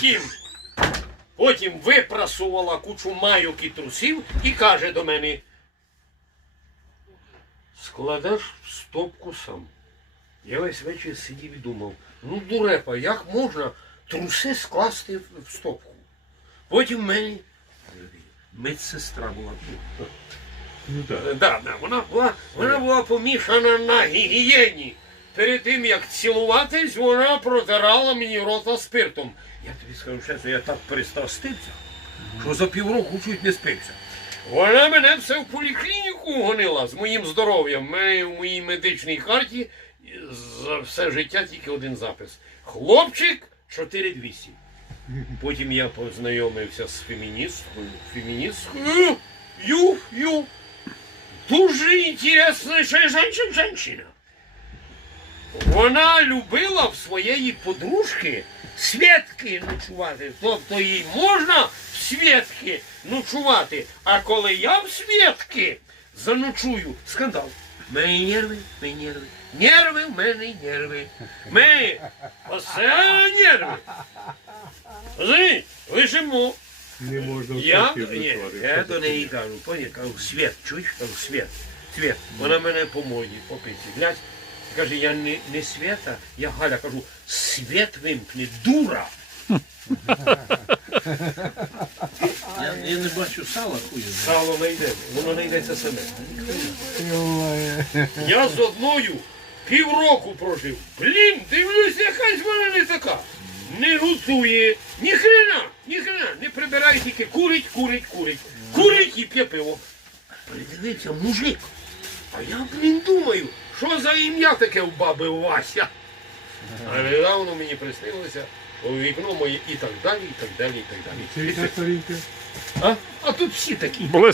Потім, потім випрасувала кучу майок і трусів і каже до мене. Складеш в стопку сам. Я весь вечір сидів і думав, ну дурепа, як можна труси скласти в стопку? Потім в мене медсестра була. Ну. Е, Да, да, вона була, вона була помішана на гігієні. Перед тим як цілуватись, вона протирала мені рота спиртом. Я тобі скажу чесно, я так перестав ститися, що за півроку чуть не спився. Вона мене все в поліклініку гонила з моїм здоров'ям. У мене в моїй медичній карті за все життя тільки один запис. Хлопчик 4200. Потім я познайомився з феміністкою. Феміністкою. Ю, ю. Дуже інтересна ще жінка, жінка. Вона любила в своєї подружки святки ночувати. Тобто їй можна в святки ночувати. А коли я в святки заночую, скандал. В мене нерви, в мене нерви. Нерви, в мене нерви. Мене оце нерви. Розумієш? Лежимо. Не можна Я, ні, я до неї кажу, поняв, кажу, світ, чуєш? Кажу, світ, світ. Вона мене по моді, по пиці. Глядь, каже, я не, не свята, я Галя кажу, світ вимкни, дура. Я, я не бачу сала хуя. Сало не йде, воно не йдеться саме. Я з одною півроку прожив. Блін, дивлюсь, якась вона не така. Не готує, ні хрена, ні хрена, не прибирає тільки курить, курить, курить. Курить і п'є пиво. Придивився мужик. А я, блін, думаю, що за ім'я таке у баби Вася? А недавно мені приснилося у вікно моє і так далі, і так далі, і так далі. А, а тут всі такі. Близько.